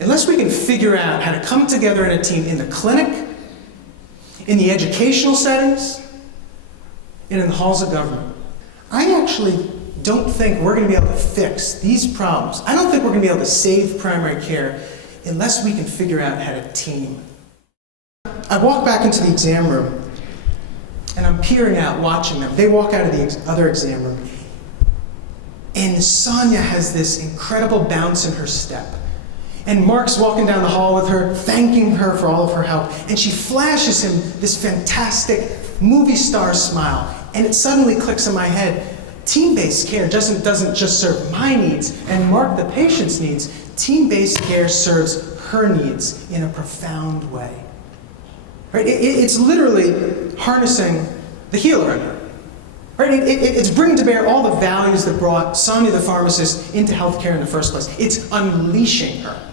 unless we can figure out how to come together in a team in the clinic, in the educational settings, and in the halls of government, I actually don't think we're going to be able to fix these problems. I don't think we're going to be able to save primary care unless we can figure out how to team. I walk back into the exam room, and I'm peering out, watching them. They walk out of the other exam room, and Sonia has this incredible bounce in her step. And Mark's walking down the hall with her, thanking her for all of her help, and she flashes him this fantastic movie star smile, and it suddenly clicks in my head. Team-based care doesn't just serve my needs and Mark the patient's needs. Team-based care serves her needs in a profound way. Right? It's literally harnessing the healer in her. Right? It's bringing to bear all the values that brought Sonia the pharmacist into healthcare in the first place. It's unleashing her.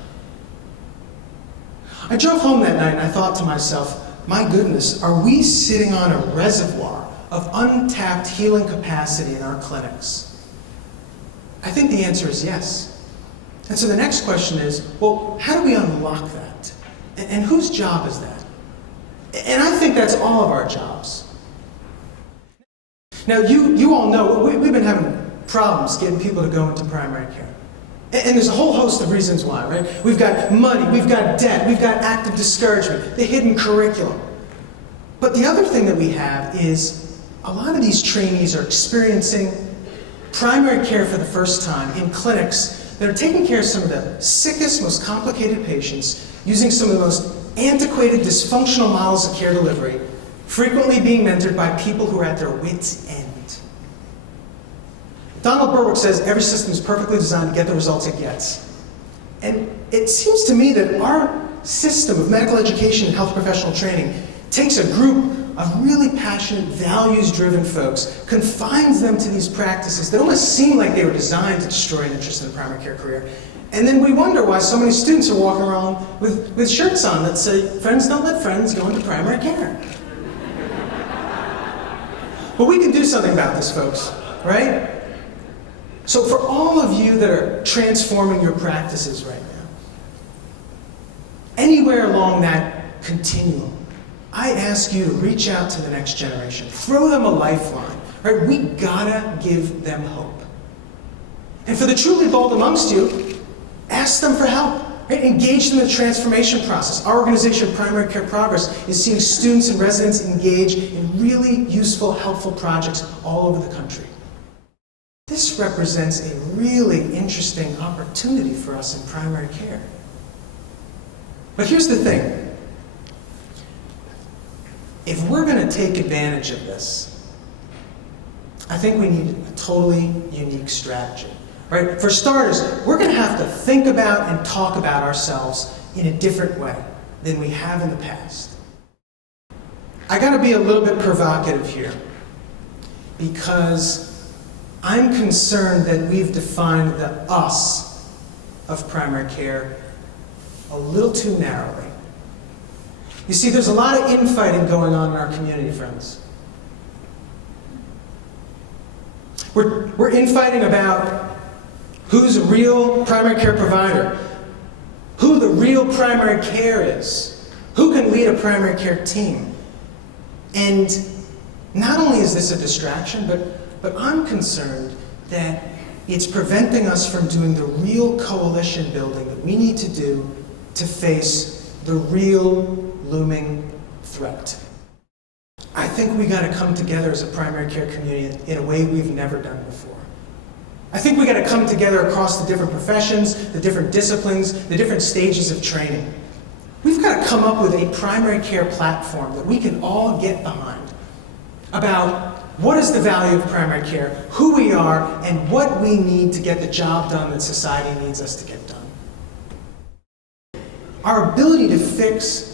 I drove home that night and I thought to myself, my goodness, are we sitting on a reservoir of untapped healing capacity in our clinics? I think the answer is yes. And so the next question is, well, how do we unlock that? And whose job is that? And I think that's all of our jobs. Now, you all know, we've been having problems getting people to go into primary care. And there's a whole host of reasons why, right? We've got money, we've got debt, we've got active discouragement, the hidden curriculum. But the other thing that we have is a lot of these trainees are experiencing primary care for the first time in clinics that are taking care of some of the sickest, most complicated patients, using some of the most antiquated, dysfunctional models of care delivery, frequently being mentored by people who are at their wits' end. Donald Berwick says every system is perfectly designed to get the results it gets. And it seems to me that our system of medical education and health professional training takes a group of really passionate, values-driven folks, confines them to these practices that almost seem like they were designed to destroy an interest in a primary care career. And then we wonder why so many students are walking around with shirts on that say, friends don't let friends go into primary care. But we can do something about this, folks, right? So for all of you that are transforming your practices right now, anywhere along that continuum, I ask you to reach out to the next generation. Throw them a lifeline. Right? We gotta give them hope. And for the truly bold amongst you, ask them for help. Right? Engage them in the transformation process. Our organization, Primary Care Progress, is seeing students and residents engage in really useful, helpful projects all over the country. This represents a really interesting opportunity for us in primary care. But here's the thing. If we're going to take advantage of this, I think we need a totally unique strategy. Right? For starters, we're going to have to think about and talk about ourselves in a different way than we have in the past. I got to be a little bit provocative here because I'm concerned that we've defined the us of primary care a little too narrowly. You see, there's a lot of infighting going on in our community, friends. We're infighting about who's a real primary care provider, who the real primary care is, who can lead a primary care team. And not only is this a distraction, but I'm concerned that it's preventing us from doing the real coalition building that we need to do to face the real looming threat. I think we got to come together as a primary care community in a way we've never done before. I think we got to come together across the different professions, the different disciplines, the different stages of training. We've got to come up with a primary care platform that we can all get behind about what is the value of primary care, who we are, and what we need to get the job done that society needs us to get done. Our ability to fix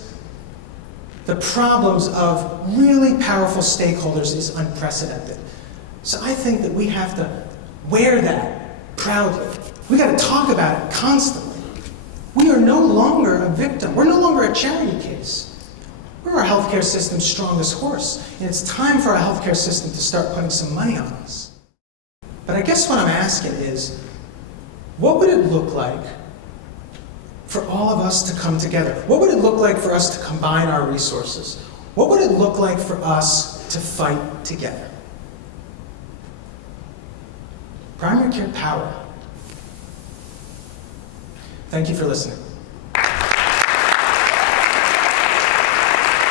the problems of really powerful stakeholders is unprecedented. So I think that we have to wear that proudly. We got to talk about it constantly. We are no longer a victim. We're no longer a charity case. We're our healthcare system's strongest horse, and it's time for our healthcare system to start putting some money on us. But I guess what I'm asking is, what would it look like for all of us to come together? What would it look like for us to combine our resources? What would it look like for us to fight together? Primary care power. Thank you for listening.